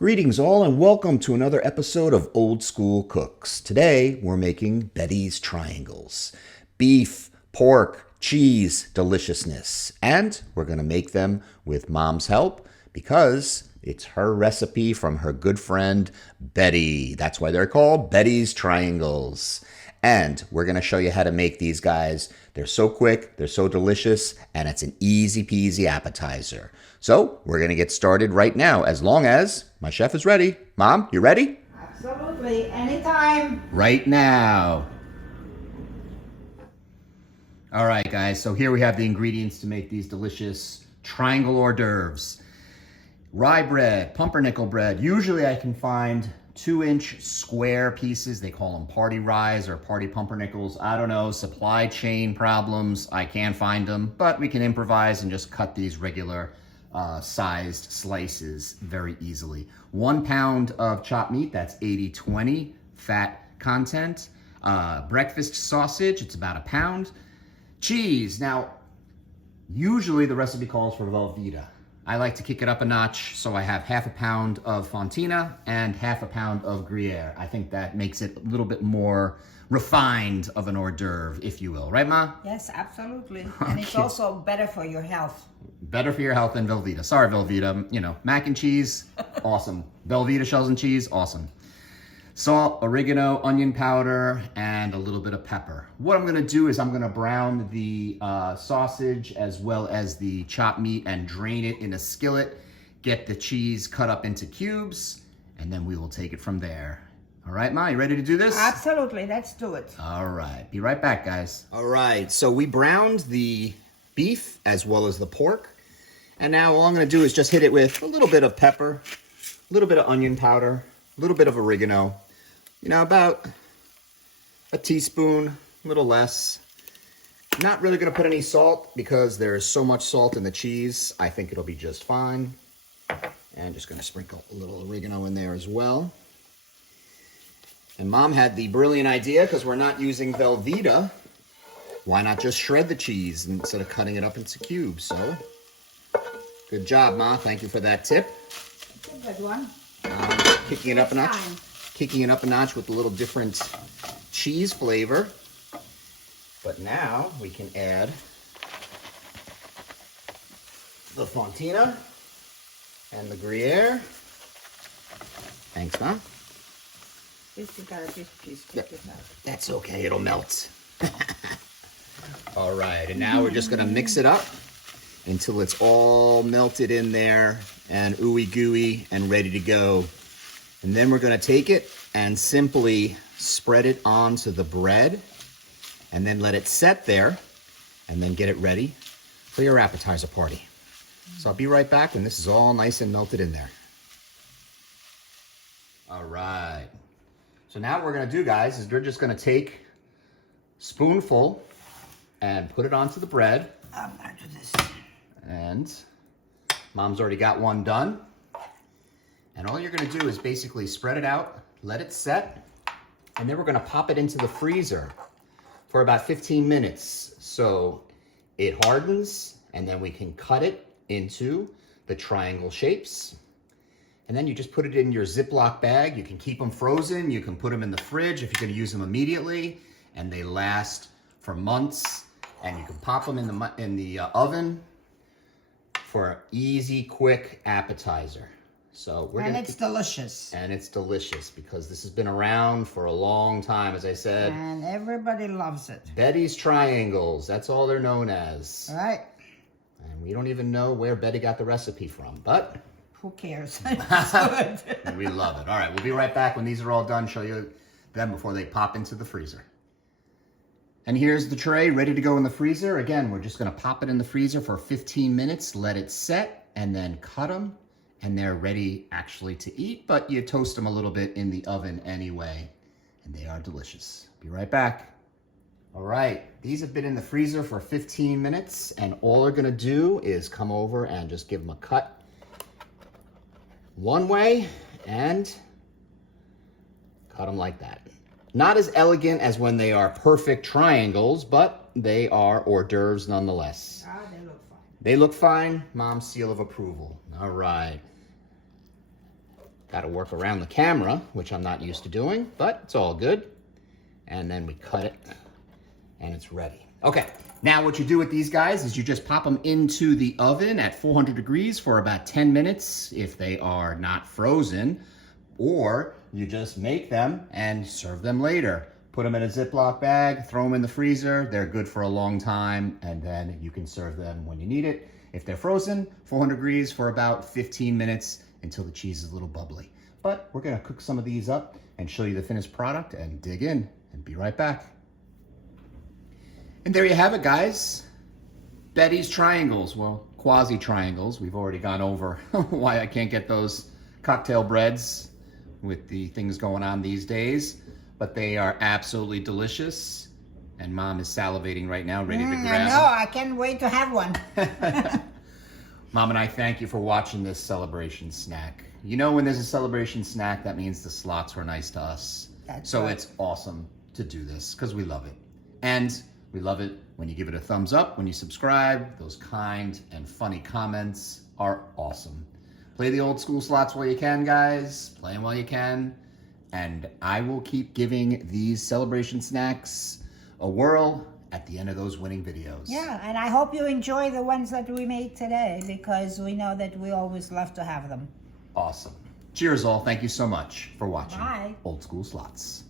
Greetings all and welcome to another episode of Old School Cooks. Today we're making Betty's Triangles. Beef, pork, cheese, deliciousness. And we're going to make them with Mom's help because it's her recipe from her good friend Betty. That's why they're called Betty's Triangles. And we're going to show you how to make these guys. They're so quick, they're so delicious, and it's an easy peasy appetizer. So we're going to get started right now, as long as my chef is ready. Mom, you ready? Absolutely, anytime. Right now. All right, guys, so here we have the ingredients to make these delicious triangle hors d'oeuvres. Rye bread, pumpernickel bread. Usually I can find 2-inch square pieces. They call them party ryes or party pumpernickels. I don't know, supply chain problems. I can't find them, but we can improvise and just cut these regular sized slices very easily. 1 pound of chopped meat, that's 80-20 fat content. Breakfast sausage, it's about 1 pound. Cheese, now usually the recipe calls for Velveeta. I like to kick it up a notch, so I have 1/2 pound of Fontana and 1/2 pound of Gruyere. I think that makes it a little bit more refined of an hors d'oeuvre, if you will. Right, Ma? Yes, absolutely. And it's also better for your health. Better for your health than Velveeta. Sorry, Velveeta. You know, mac and cheese, awesome. Velveeta shells and cheese, awesome. Salt, oregano, onion powder, and a little bit of pepper. What I'm gonna do is I'm gonna brown the sausage as well as the chopped meat and drain it in a skillet, get the cheese cut up into cubes, and then we will take it from there. All right, Ma, you ready to do this? Absolutely, let's do it. All right, be right back, guys. All right, so we browned the beef as well as the pork. And now all I'm gonna do is just hit it with a little bit of pepper, a little bit of onion powder, a little bit of oregano, you know, about a teaspoon, a little less. Not really gonna put any salt because there's so much salt in the cheese. I think it'll be just fine. And just gonna sprinkle a little oregano in there as well. And Mom had the brilliant idea, because we're not using Velveeta, why not just shred the cheese instead of cutting it up into cubes? So, good job, Ma. Thank you for that tip. Good one. Kicking it up a notch with a little different cheese flavor. But now we can add the Fontana and the Gruyere. Thanks, Ma. That's okay, it'll melt. All right, and now we're just gonna mix it up until it's all melted in there and ooey gooey and ready to go. And then we're gonna take it and simply spread it onto the bread and then let it set there and then get it ready for your appetizer party. So I'll be right back when this is all nice and melted in there. All right. So now what we're gonna do, guys, is we're just gonna take a spoonful and put it onto the bread. I'm gonna do this. And Mom's already got one done. And all you're gonna do is basically spread it out, let it set, and then we're gonna pop it into the freezer for about 15 minutes. So it hardens, and then we can cut it into the triangle shapes. And then you just put it in your Ziploc bag. You can keep them frozen. You can put them in the fridge if you're gonna use them immediately, and they last for months. And you can pop them in the oven for an easy, quick appetizer. So it's delicious. And it's delicious because this has been around for a long time, as I said. And everybody loves it. Betty's Triangles, that's all they're known as. All right. And we don't even know where Betty got the recipe from, but who cares? It's good. we love it. All right, we'll be right back when these are all done, show you them before they pop into the freezer. And here's the tray ready to go in the freezer. Again, we're just gonna pop it in the freezer for 15 minutes, let it set, and then cut them. And they're ready actually to eat, but you toast them a little bit in the oven anyway. And they are delicious. Be right back. All right, these have been in the freezer for 15 minutes, and all they're gonna do is come over and just give them a cut one way and cut them like that. Not as elegant as when they are perfect triangles, but they are hors d'oeuvres nonetheless. Ah, they look fine. They look fine. Mom's seal of approval. All right. Got to work around the camera, which I'm not used to doing, but it's all good. And then we cut it, and it's ready. Okay, now what you do with these guys is you just pop them into the oven at 400 degrees for about 10 minutes if they are not frozen, or you just make them and serve them later. Put them in a Ziploc bag, throw them in the freezer. They're good for a long time, and then you can serve them when you need it. If they're frozen, 400 degrees for about 15 minutes until the cheese is a little bubbly. But we're gonna cook some of these up and show you the finished product and dig in and be right back. And there you have it, guys. Betty's triangles, well, quasi-triangles. We've already gone over why I can't get those cocktail breads with the things going on these days, but they are absolutely delicious. And Mom is salivating right now, ready to grab I know, I can't wait to have one. Mom and I thank you for watching this celebration snack. You know, when there's a celebration snack, that means the slots were nice to us. So it's awesome to do this because we love it. And we love it when you give it a thumbs up, when you subscribe. Those kind and funny comments are awesome. Play the old school slots while you can, guys. Play them while you can. And I will keep giving these celebration snacks a whirl at the end of those winning videos. Yeah, and I hope you enjoy the ones that we made today because we know that we always love to have them. Awesome. Cheers all. Thank you so much for watching Bye. Old School Slots.